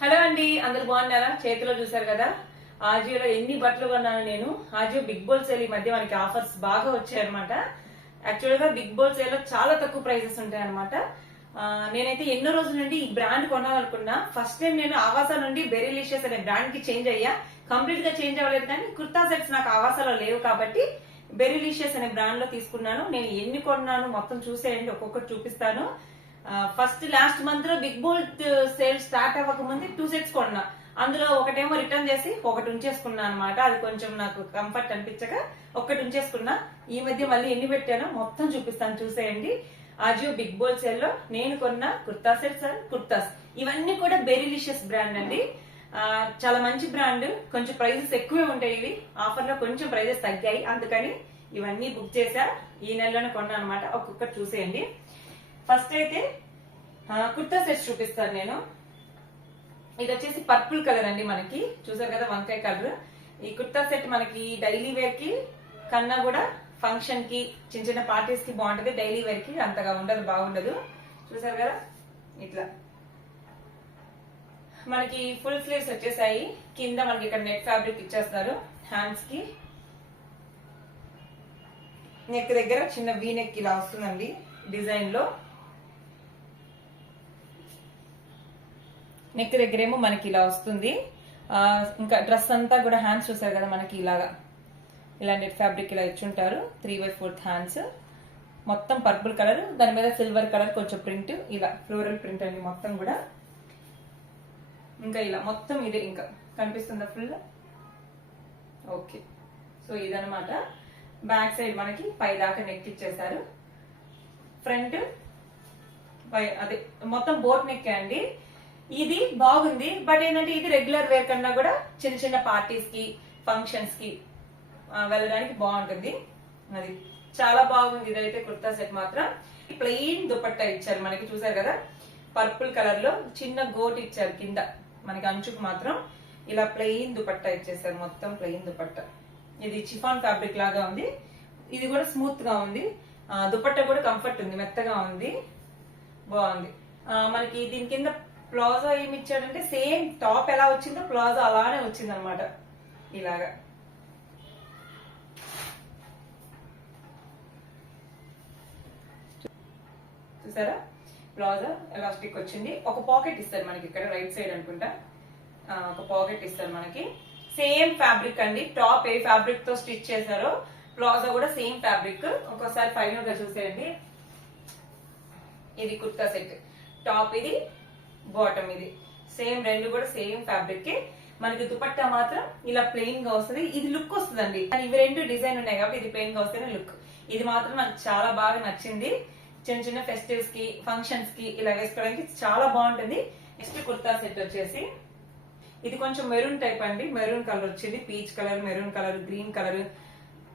Hello అండి, అందరు బాగున్నారా? చేతిలో చూసారు కదా, ఆజియోలో ఎన్ని బట్టలు కొన్నాను నేను. ఆజియో బిగ్ బోల్ సేల్ ఈ మధ్య మనకి ఆఫర్స్ బాగా వచ్చాయన్నమాట. యాక్చువల్ గా బిగ్ బోల్ సేల్ లో చాలా తక్కువ ప్రైసెస్ ఉంటాయి అనమాట. నేనైతే ఎన్నో రోజుల నుండి ఈ బ్రాండ్ కొనాలనుకున్నా. ఫస్ట్ టైం నేను ఆవాసా నుండి బెరీలిషియస్ అనే బ్రాండ్ కి చేంజ్ అయ్యా. కంప్లీట్ గా చేంజ్ అవ్వలేదు, కానీ కుర్తా సెట్స్ నాకు ఆవాసాలో లేవు కాబట్టి బెరీలిషియస్ అనే బ్రాండ్ లో తీసుకున్నాను. నేను ఎన్ని కొన్నాను మొత్తం చూసేయండి, ఒక్కొక్కటి చూపిస్తాను. ఫస్ట్ లాస్ట్ మంత్ లో బిగ్ బోల్ సేల్ స్టార్ట్ అవ్వక ముందు 2 సెట్స్ కొన్నా. అందులో ఒకటేమో రిటర్న్ చేసి ఒకటి ఉంచేసుకున్నా అనమాట. అది కొంచెం నాకు కంఫర్ట్ అనిపించక ఒకటి ఉంచేసుకున్నా. ఈ మధ్య మళ్ళీ ఎన్ని పెట్టానో మొత్తం చూపిస్తాను, చూసేయండి. ఆజియో బిగ్ బోల్ సేల్ లో నేను కొన్న కుర్తా సెట్స్ అండ్ కుర్తాస్ ఇవన్నీ కూడా బెరీలిషియస్ బ్రాండ్ అండి. చాలా మంచి బ్రాండ్. కొంచెం ప్రైజెస్ ఎక్కువే ఉంటాయి. ఇవి ఆఫర్ లో కొంచెం ప్రైజెస్ తగ్గాయి, అందుకని ఇవన్నీ బుక్ చేశా. ఈ నెలలోనే కొన్నా అనమాట. ఒక్కొక్కటి చూసేయండి. ఫస్ట్ అయితే కుర్తా సెట్స్ చూపిస్తాను నేను. ఇది వచ్చేసి పర్పుల్ కలర్ అండి. మనకి చూసారు కదా, వంకాయ కలర్. ఈ కుర్తా సెట్ మనకి డైలీ వేర్ కి కన్నా కూడా ఫంక్షన్ కి, చిన్న చిన్న పార్టీస్ కి బాగుంటది. డైలీ వేర్ కి అంతగా ఉండదు, బాగుండదు. చూసారు కదా, ఇట్లా మనకి ఫుల్ స్లీవ్స్ వచ్చేసాయి. కింద మనకి ఇక్కడ నెట్ ఫ్యాబ్రిక్ ఇచ్చేస్తారు. హ్యాండ్స్ కి నెక్ దగ్గర చిన్న వీ నెక్ ఇలా వస్తుందండి డిజైన్ లో. నెక్ దగ్గరేమో మనకి ఇలా వస్తుంది. ఇంకా డ్రెస్ అంతా కూడా హ్యాండ్స్ చూసారు కదా, మనకి ఇలాగా ఇలా నెట్ ఫ్యాబ్రిక్ ఇలా ఇచ్చుంటారు. 3/4 హ్యాండ్స్, మొత్తం పర్పుల్ కలర్, దాని మీద సిల్వర్ కలర్ కొంచెం ప్రింట్, ఇలా ఫ్లోరల్ ప్రింట్ అండి మొత్తం కూడా. ఇంకా ఇలా మొత్తం ఇదే, ఇంకా కనిపిస్తుందా ఫుల్? ఓకే, సో ఇదనమాట. బ్యాక్ సైడ్ మనకి పై దాకా నెక్ ఇచ్చేసారు. ఫ్రంట్ అదే మొత్తం బోట్ నెక్ అండి. ఇది బాగుంది, బట్ ఏంటంటే ఇది రెగ్యులర్ వేర్ కన్నా కూడా చిన్న చిన్న పార్టీస్ కి, ఫంక్షన్స్ కి వెళ్ళడానికి బాగుంటుంది. అది చాలా బాగుంది. ఇదైతే కుర్తా సెట్ మాత్రం. ప్లెయిన్ దుపట్టా ఇచ్చారు మనకి, చూసారు కదా, పర్పుల్ కలర్ లో చిన్న గోట్ ఇచ్చారు కింద మనకి అంచుకు మాత్రం. ఇలా ప్లెయిన్ దుపట్టా ఇచ్చేసారు, మొత్తం ప్లెయిన్ దుపట్టా. ఇది చిఫాన్ ఫ్యాబ్రిక్ లాగా ఉంది. ఇది కూడా స్మూత్ గా ఉంది. దుపట్టా కూడా కంఫర్ట్ ఉంది, మెత్తగా ఉంది, బాగుంది. మనకి దీని కింద ప్లాజో ఏమి ఇచ్చాడంటే సేమ్ టాప్ ఎలా వచ్చిందో ప్లాజో అలానే వచ్చింది అనమాట. ఇలాగా చూసారా, ప్లాజో ఎలాస్టిక్ వచ్చింది. ఒక పాకెట్ ఇస్తారు మనకి ఇక్కడ రైట్ సైడ్ అనుకుంటా. ఒక పాకెట్ ఇస్తారు మనకి. సేమ్ ఫ్యాబ్రిక్ అండి. టాప్ ఏ ఫ్యాబ్రిక్ తో స్టిచ్ చేశారో ప్లాజో కూడా సేమ్ ఫ్యాబ్రిక్. ఒక్కోసారి ఫైనల్ గా చూసేయండి. ఇది కుర్తా సెట్. టాప్ ఇది, బాటమ్ ఇది, సేమ్ రెండు కూడా సేమ్ ఫ్యాబ్రిక్. మనకి దుపట్టా మాత్రం ఇలా ప్లెయిన్ గా వస్తుంది. ఇది లుక్ వస్తుందండి. ఇవి రెండు డిజైన్ ఉన్నాయి కాబట్టి ఇది ప్లెయిన్ గా వస్తేనే లుక్. ఇది మాత్రం నాకు చాలా బాగా నచ్చింది. చిన్న చిన్న ఫెస్టివ్స్ కి, ఫంక్షన్స్ కి ఇలా వేసుకోవడానికి చాలా బాగుంటుంది. నెక్స్ట్ కుర్తా సెట్ వచ్చేసి ఇది కొంచెం మెరూన్ టైప్ అండి. మెరూన్ కలర్ వచ్చింది, peach colour, maroon colour, green colour.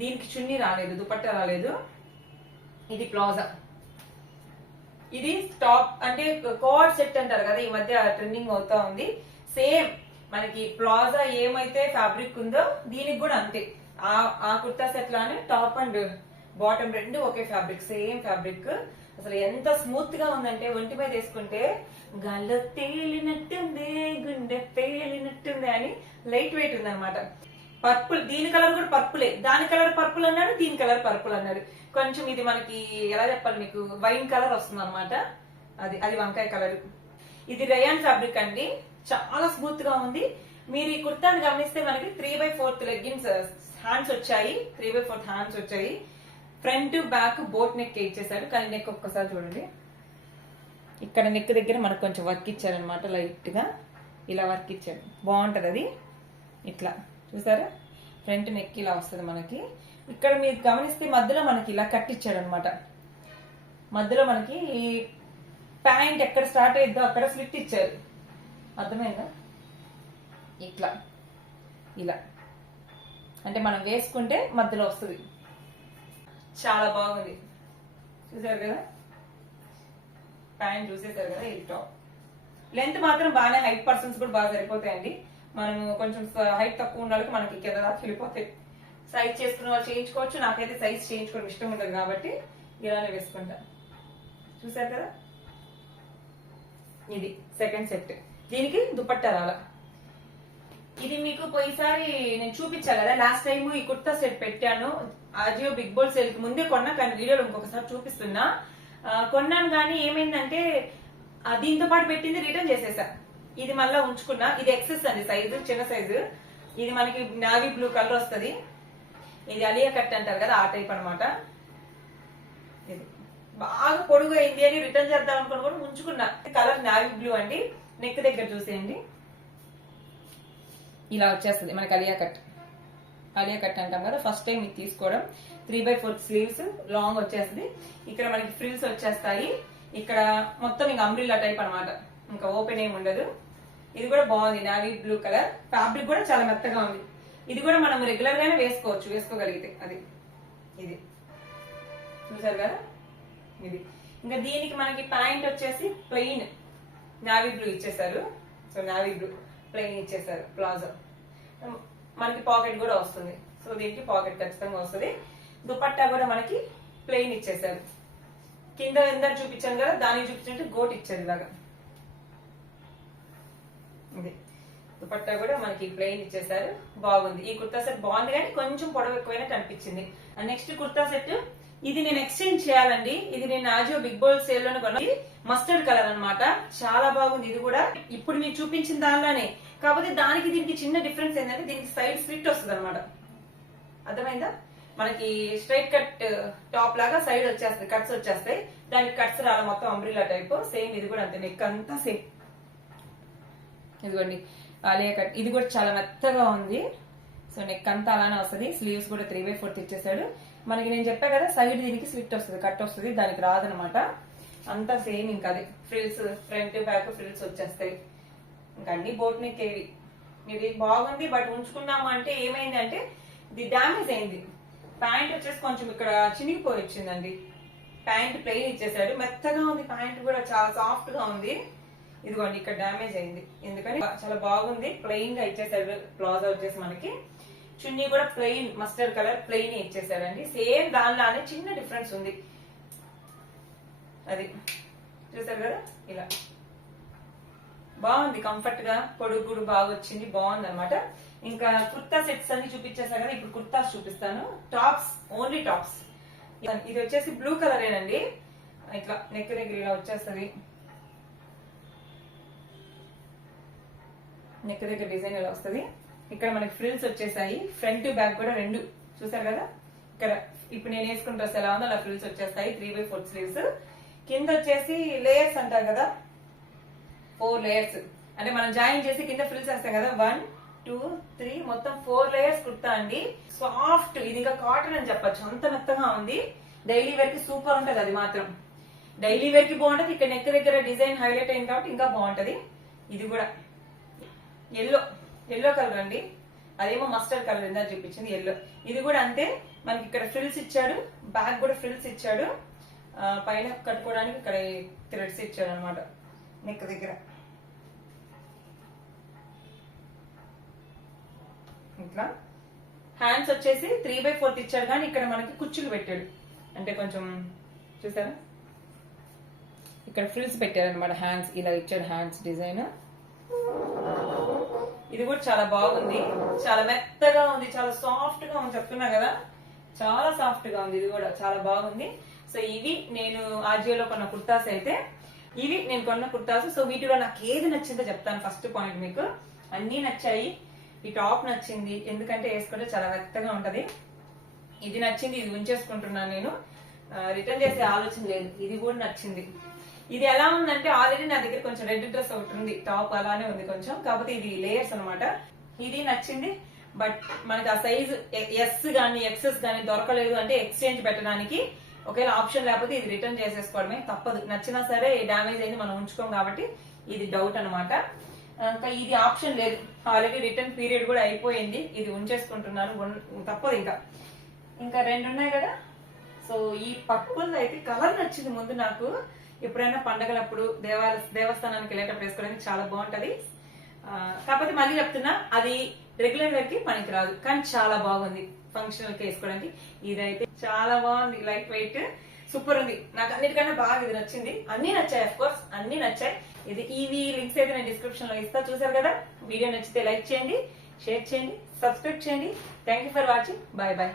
దీనికి చున్నీ రాలేదు, దుపట్టా రాలేదు. ఇది ప్లాజా. ఇది టాప్ అంటే కోడ్ సెట్ అంటారు కదా, ఈ మధ్య ట్రెండింగ్ అవుతా ఉంది. సేమ్ మనకి ప్లాజా ఏమైతే ఫ్యాబ్రిక్ ఉందో దీనికి కూడా అంతే. ఆ కుర్తా సెట్ లానే టాప్ అండ్ బాటమ్ రెండు ఒకే ఫ్యాబ్రిక్, సేమ్ ఫ్యాబ్రిక్. అసలు ఎంత స్మూత్ గా ఉందంటే ఒంటి మీద వేసుకుంటే గాల్లో తేలినట్టుంది, గుండె పేలినట్టుంది అని లైట్ వెయిట్ ఉంది అనమాట. పర్పుల్, దీని కలర్ కూడా పర్పులే. దాని కలర్ పర్పుల్ అన్నాడు, దీని కలర్ పర్పుల్ అన్నాడు. కొంచెం ఇది మనకి ఎలా చెప్పాలి మీకు, వైన్ కలర్ వస్తుంది అనమాట. అది వంకాయ కలర్. ఇది రయాన్ ఫ్యాబ్రిక్ అండి, చాలా స్మూత్ గా ఉంది. మీరు ఈ కుర్తాని గమనిస్తే మనకి 3/4 లెగ్గిన్స్ హ్యాండ్స్ వచ్చాయి. 3/4 హ్యాండ్స్ వచ్చాయి. ఫ్రంట్ బ్యాక్ బోట్ నెక్ ఇచ్చేసారు, కానీ నెక్ ఒక్కసారి చూడండి. ఇక్కడ నెక్ దగ్గర మనకు కొంచెం వర్క్ ఇచ్చారనమాట, లైట్ గా ఇలా వర్క్ ఇచ్చారు, బాగుంటది. అది ఇట్లా చూసారా, ఫ్రంట్ నెక్ ఇలా వస్తుంది మనకి. ఇక్కడ మీరు గమనిస్తే మధ్యలో మనకి ఇలా కట్టిచ్చాడు అనమాట. మధ్యలో మనకి ఈ ప్యాంట్ ఎక్కడ స్టార్ట్ అయ్యిద్దో అక్కడ స్లిట్ ఇచ్చారు, అర్థమైందా? ఇట్లా ఇలా అంటే మనం వేసుకుంటే మధ్యలో వస్తుంది. చాలా బాగుంది, చూసారు కదా. ప్యాంట్ చూసేసారు కదా. ఇది టాప్. లెంత్ మాత్రం బాగానే, హైట్ పర్సన్స్ కూడా బాగా సరిపోతాయండి. మనము కొంచెం హైట్ తక్కువ ఉన్న వాళ్ళకి మనకి కింద దాకా వెళ్ళిపోతాయి. సైజ్ చేసుకున్న వాళ్ళు చేయించుకోవచ్చు. నాకైతే సైజ్ చేయించుకోవడం ఇష్టం ఉండదు కాబట్టి ఇలానే వేసుకుంటా. చూసారు కదా, ఇది సెకండ్ సెట్. దీనికి దుపట్టా రాల. ఇది మీకు పోయిసారి నేను చూపించాను కదా, లాస్ట్ టైం ఈ కుర్తా సెట్ పెట్టాను ఆజియో బిగ్ బోల్ సేల్ కి ముందే కొన్నా, కానీ వీడియోలో ఇంకొకసారి చూపిస్తున్నా. కొన్నాను కానీ ఏమైందంటే దీంతో పాటు పెట్టింది రిటర్న్ చేసేసా. ఇది మళ్ళీ ఉంచుకున్నా. ఇది ఎక్సెస్ అండి సైజు, చిన్న సైజు. ఇది మనకి నావీ బ్లూ కలర్ వస్తుంది. ఇది అలియా కట్ అంటారు కదా, ఆ టైప్ అనమాట. ఇది బాగా పొడుగు అయింది అని రిటర్న్ చేద్దాం అనుకుని కూడా ఉంచుకున్నా. కలర్ నావీ బ్లూ అండి. నెక్ దగ్గర చూసేయండి, ఇలా వచ్చేస్తుంది మనకి అలియా కట్. అలియా కట్ అంటాం కదా, ఫస్ట్ టైం ఇది తీసుకోవడం. 3/4 స్లీవ్స్ లాంగ్ వచ్చేస్తుంది. ఇక్కడ మనకి ఫ్రిల్స్ వచ్చేస్తాయి. ఇక్కడ మొత్తం ఇంకా అంబ్రిల్లా టైప్ అనమాట, ఇంకా ఓపెన్ ఏమి ఉండదు. ఇది కూడా బాగుంది, నావీ బ్లూ కలర్. ఫ్యాబ్రిక్ కూడా చాలా మెత్తగా ఉంది. ఇది కూడా మనం రెగ్యులర్ గానే వేసుకోవచ్చు, వేసుకోగలిగితే. అది ఇది చూసారు కదా, ఇది. ఇంకా దీనికి మనకి ప్యాంట్ వచ్చేసి ప్లెయిన్ నావీ బ్లూ ఇచ్చేసారు. సో నావీ బ్లూ ప్లెయిన్ ఇచ్చేసారు. ప్లాజో మనకి పాకెట్ కూడా వస్తుంది. సో దీనికి పాకెట్ ఖచ్చితంగా వస్తుంది. దుపట్టా కూడా మనకి ప్లెయిన్ ఇచ్చేసారు. కింద ఎంత చూపించాను కదా, దానికి చూపించినట్టు గోట్ ఇచ్చారు ఇలాగా. ఇది దుపట్టా కూడా మనకి ప్లెయిన్ ఇచ్చేసారు. బాగుంది. ఈ కుర్తా సెట్ బాగుంది కానీ కొంచెం పొడవు ఎక్కువైనట్టు అనిపించింది. నెక్స్ట్ కుర్తా సెట్ ఇది నేను ఎక్స్చేంజ్ చేయాలండి. ఇది నేను ఆజియో బిగ్ బోల్ సేల్ లోనే కొన్నాను. మస్టర్డ్ కలర్ అన్నమాట, చాలా బాగుంది. ఇది కూడా ఇప్పుడు మీకు చూపించిన దానిలోనే, కాకపోతే దానికి దీనికి చిన్న డిఫరెన్స్ ఏంటంటే దీనికి సైడ్ స్లిట్ వస్తుంది అనమాట. అర్థమైందా? మనకి స్ట్రైట్ కట్ టాప్ లాగా సైడ్ వచ్చేస్తాయి, కట్స్ వచ్చేస్తాయి. దానికి కట్స్ రావాలి, మొత్తం అంబ్రిల్లా టైప్. సేమ్ ఇది కూడా అంతే, నెక్ అంతా సేమ్. ఇదిగోండి ఆలియా కట్. ఇది కూడా చాలా మెత్తగా ఉంది. సో నెక్ అంతా అలానే వస్తుంది. స్లీవ్స్ కూడా 3/4 ఇచ్చేసాడు మనకి. నేను చెప్పా కదా, సైడ్ దీనికి స్లిట్ వస్తుంది, కట్ వస్తుంది, దానికి రాదనమాట. అంతా సేమ్. ఇంకా అది ఫ్రిల్స్, ఫ్రంట్ బ్యాక్ ఫ్రిల్స్ వచ్చేస్తాయి. ఇంకా అన్ని బోట్ నెక్ ఏవి. ఇది బాగుంది, బట్ ఉంచుకున్నాము అంటే ఏమైంది అంటే ఇది డ్యామేజ్ అయింది. ప్యాంట్ వచ్చేసి కొంచెం ఇక్కడ చినిగిపోయి వచ్చిందండి. ప్యాంట్ ప్లెయిన్ ఇచ్చేసాడు, మెత్తగా ఉంది. ప్యాంట్ కూడా చాలా సాఫ్ట్ గా ఉంది. ఇదిగోండి ఇక్కడ డ్యామేజ్ అయింది. ఎందుకని చాలా బాగుంది, ప్లెయిన్ గా ఇచ్చేసాడు. ప్లాజో వచ్చేసి మనకి చున్నీ కూడా ప్లెయిన్ మస్టర్డ్ కలర్ ప్లెయిన్ ఇచ్చేసాడండి. సేమ్ దానిలానే చిన్న డిఫరెన్స్ ఉంది. అది చూసారు కదా, ఇలా బాగుంది. కంఫర్ట్ గా పొడుగు కూడా బాగా వచ్చింది, బాగుంది అనమాట. ఇంకా కుర్తా సెట్స్ అన్ని చూపించేసా కదా, ఇప్పుడు కుర్తాస్ చూపిస్తాను. Tops, only tops. ఇది వచ్చేసి బ్లూ కలర్ ఏనండి. ఇట్లా నెక్ దగ్గర ఇలా వచ్చేస్తుంది. నెక్ దగ్గర డిజైన్ ఇలా వస్తుంది. ఇక్కడ మనకి ఫ్రిల్స్ వచ్చేసాయి, ఫ్రంట్ బ్యాక్ కూడా రెండు. చూసారు కదా, ఇక్కడ ఇప్పుడు నేను వేసుకున్న డ్రెస్ ఎలా ఉందో అలా ఫ్రిల్స్ వచ్చేస్తాయి. 3/4 స్లీవ్స్. కింద వచ్చేసి లేయర్స్ అంటారు కదా, 4 లేయర్స్. అంటే మనం జాయిన్ చేసి కింద ఫ్రిల్స్ వేస్తాం కదా, 1 2 3 మొత్తం 4 లేయర్స్ కుర్తా అండి. సాఫ్ట్, ఇది ఇంకా కాటన్ అని చెప్పొచ్చు, అంత మెత్తగా ఉంది. డైలీ వేర్ కి సూపర్ ఉంటది. అది మాత్రం డైలీ వేర్ కి బాగుంటది. ఇక్కడ నెక్ దగ్గర డిజైన్ హైలైట్ అయింది కాబట్టి ఇంకా బాగుంటది. ఇది కూడా ఎల్లో కలర్ అండి. అదేమో మస్టర్డ్ కలర్ ఇందా చూపించింది, ఎల్లో. ఇది కూడా అంతే, మనకి ఇక్కడ ఫ్రిల్స్ ఇచ్చాడు, బ్యాక్ కూడా ఫ్రిల్స్ ఇచ్చాడు. పైన కట్టుకోవడానికి ఇక్కడ థ్రెడ్స్ ఇచ్చాడు అనమాట నెక్ దగ్గర. ఇట్లా హ్యాండ్స్ వచ్చేసి 3/4 ఇచ్చాడు, కానీ ఇక్కడ మనకి కుచ్చులు పెట్టాడు. అంటే కొంచెం చూసారా, ఇక్కడ ఫ్రిల్స్ పెట్టారు అనమాట. హ్యాండ్స్ ఇలా ఇచ్చాడు, హ్యాండ్స్ డిజైన్. ఇది కూడా చాలా బాగుంది, చాలా మెత్తగా ఉంది, చాలా సాఫ్ట్ గా ఉంది. చెప్తున్నా కదా, చాలా సాఫ్ట్ గా ఉంది. ఇది కూడా చాలా బాగుంది. సో ఇవి నేను ఆజియోలో కొన్న కుర్తాస్ అయితే, ఇవి నేను కొన్న కుర్తాస్. సో వీటిలో నాకు ఏది నచ్చిందో చెప్తాను. ఫస్ట్ పాయింట్, మీకు అన్ని నచ్చాయి. ఈ టాప్ నచ్చింది, ఎందుకంటే వేసుకుంటే చాలా మెత్తగా ఉంటది. ఇది నచ్చింది, ఇది ఉంచేసుకుంటున్నాను నేను. రిటర్న్ చేసే ఆలోచన లేదు. ఇది కూడా నచ్చింది. ఇది ఎలా ఉందంటే ఆల్రెడీ నా దగ్గర కొంచెం రెడ్ డ్రెస్ ఒకటి ఉంది, టాప్ అలానే ఉంది కొంచెం, కాకపోతే ఇది లేయర్స్ అనమాట. ఇది నచ్చింది, బట్ మనకి ఆ సైజ్ ఎస్ గానీ ఎక్సెస్ గానీ దొరకలేదు అంటే ఎక్స్చేంజ్ పెట్టడానికి ఒకవేళ ఆప్షన్ లేకపోతే ఇది రిటర్న్ చేసేసుకోవడమే, తప్పదు. నచ్చినా సరే డ్యామేజ్ అయింది, మనం ఉంచుకోం కాబట్టి ఇది డౌట్ అనమాట. ఇంకా ఇది ఆప్షన్ లేదు, ఆల్రెడీ రిటర్న్ పీరియడ్ కూడా అయిపోయింది. ఇది ఉంచేసుకుంటున్నాను, తప్పదు. ఇంకా 2 ఉన్నాయి కదా. సో ఈ పర్పుల్ అయితే కలర్ నచ్చింది ముందు నాకు. ఎప్పుడైనా పండగలప్పుడు దేవస్థానానికి వెళ్ళేటప్పుడు వేసుకోవడానికి చాలా బాగుంటది. కాకపోతే మళ్ళీ చెప్తున్నా, అది రెగ్యులర్ వేర్ కి పనికి రాదు, కానీ చాలా బాగుంది ఫంక్షనల్ కి వేసుకోవడానికి. ఇదైతే చాలా బాగుంది, లైట్ వెయిట్. సూపర్ ఉంది. నాకు అన్నిటికన్నా బాగా ఇది నచ్చింది. అన్ని నచ్చాయి, అఫ్ కోర్స్ అన్ని నచ్చాయి. ఇవి లింక్స్ అయితే నేను డిస్క్రిప్షన్ లో ఇస్తా, చూసారు కదా. వీడియో నచ్చితే లైక్ చేయండి, షేర్ చేయండి, సబ్స్క్రైబ్ చేయండి. Thank you for watching. Bye bye.